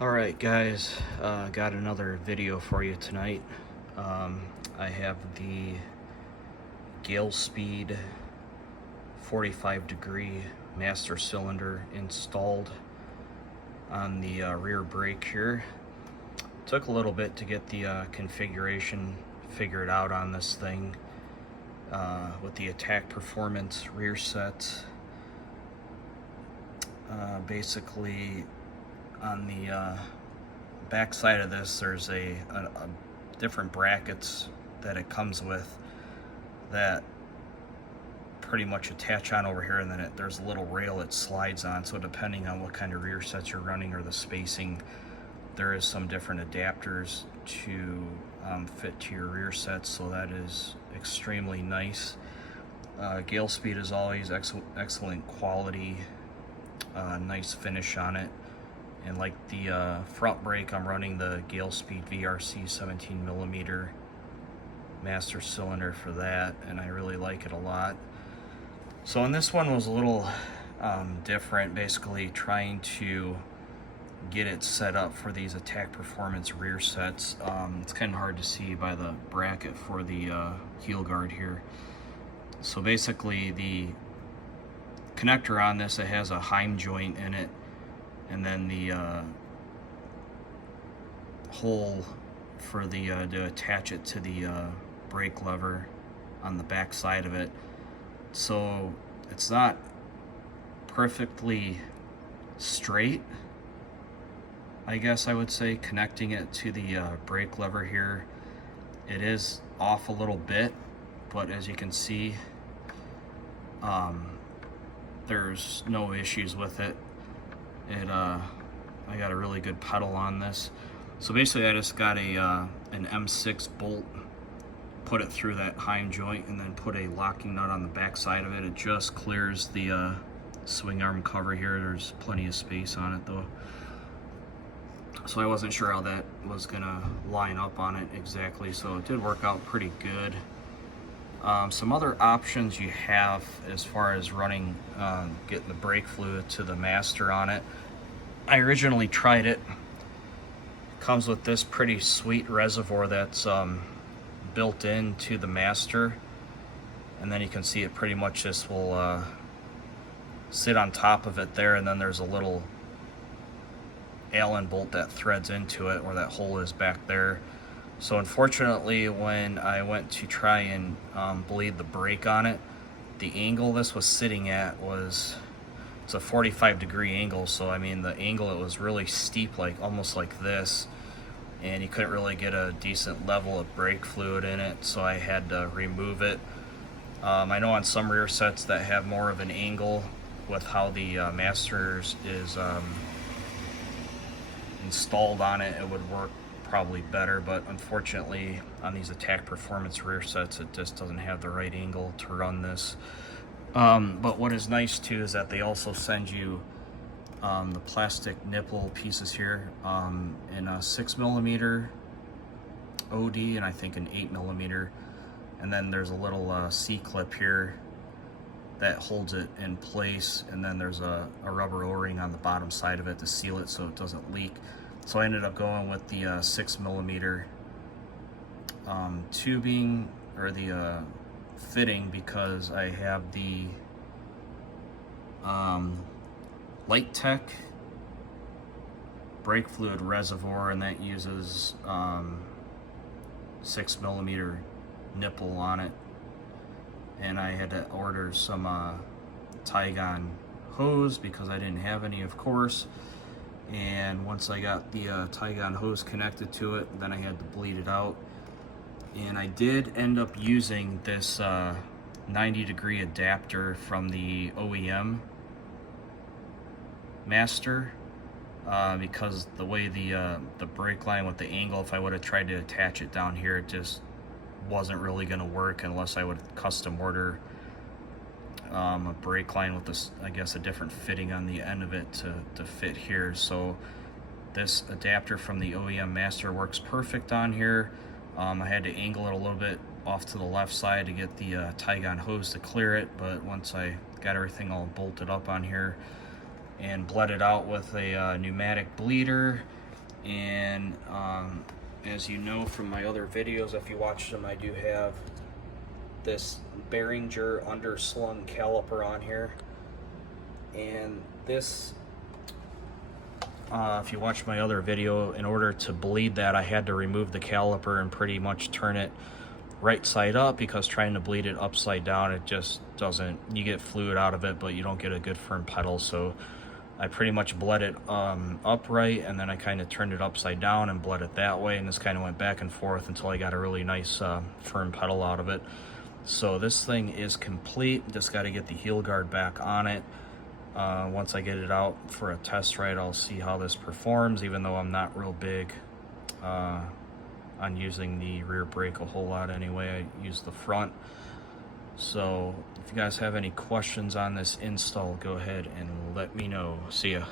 Alright guys, got another video for you tonight. I have the Galespeed 45-degree master cylinder installed on the rear brake here. Took a little bit to get the configuration figured out on this thing with the Attack Performance rear set. Basically, on the back side of this, there's a different brackets that it comes with that pretty much attach on over here, and then there's a little rail it slides on. So depending on what kind of rear sets you're running or the spacing, there is some different adapters to fit to your rear sets. So that is extremely nice. Galespeed is always excellent quality, nice finish on it. And like the front brake, I'm running the Galespeed VRC 17mm master cylinder for that, and I really like it a lot. So in this one was a little different, basically trying to get it set up for these Attack Performance rear sets. It's kind of hard to see by the bracket for the heel guard here. So basically the connector on this, it has a Heim joint in it, and then the hole for the to attach it to the brake lever on the back side of it. So it's not perfectly straight, I guess I would say, connecting it to the brake lever here. It is off a little bit, but as you can see, there's no issues with it. I got a really good pedal on this. So basically I just got an M6 bolt, put it through that Heim joint, and then put a locking nut on the back side of it. It just clears the swing arm cover here. There's plenty of space on it though. So I wasn't sure how that was gonna line up on it exactly, so it did work out pretty good. Some other options you have as far as running, getting the brake fluid to the master on it. I originally tried it. Comes with this pretty sweet reservoir that's built into the master, and then you can see it pretty much just will sit on top of it there, and then there's a little Allen bolt that threads into it where that hole is back there. So unfortunately, when I went to try and bleed the brake on it, the angle this was sitting at it's a 45-degree angle. So I mean, the angle, it was really steep, like almost like this, and you couldn't really get a decent level of brake fluid in it, so I had to remove it. I know on some rear sets that have more of an angle with how the Masters is installed on it, it would work probably better, but unfortunately on these Attack Performance rear sets, it just doesn't have the right angle to run this. But what is nice too is that they also send you the plastic nipple pieces here in a 6mm OD and I think an 8mm, and then there's a little C-clip here that holds it in place, and then there's a rubber O-ring on the bottom side of it to seal it so it doesn't leak. So I ended up going with the 6mm tubing, or the fitting, because I have the Light Tech brake fluid reservoir, and that uses 6mm nipple on it, and I had to order some Tygon hose because I didn't have any, of course. And once I got the Tygon hose connected to it, then I had to bleed it out. And I did end up using this 90-degree adapter from the OEM master, because the way the brake line with the angle, if I would have tried to attach it down here, it just wasn't really going to work unless I would custom order a brake line with this, I guess, a different fitting on the end of it to fit here. So this adapter from the OEM master works perfect on here. I had to angle it a little bit off to the left side to get the Tygon hose to clear it, but once I got everything all bolted up on here and bled it out with a pneumatic bleeder, And as you know from my other videos, if you watched them, I do have this Behringer underslung caliper on here. And this, if you watch my other video, in order to bleed that, I had to remove the caliper and pretty much turn it right side up, because trying to bleed it upside down, it just doesn't, you get fluid out of it, but you don't get a good firm pedal. So I pretty much bled it upright, and then I kind of turned it upside down and bled it that way, and this kind of went back and forth until I got a really nice firm pedal out of it. So this thing is complete. Just got to get the heel guard back on it. Once I get it out for a test ride, I'll see how this performs, even though I'm not real big on using the rear brake a whole lot anyway. I use the front. So if you guys have any questions on this install, go ahead and let me know. See ya.